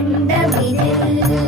கண்டமிது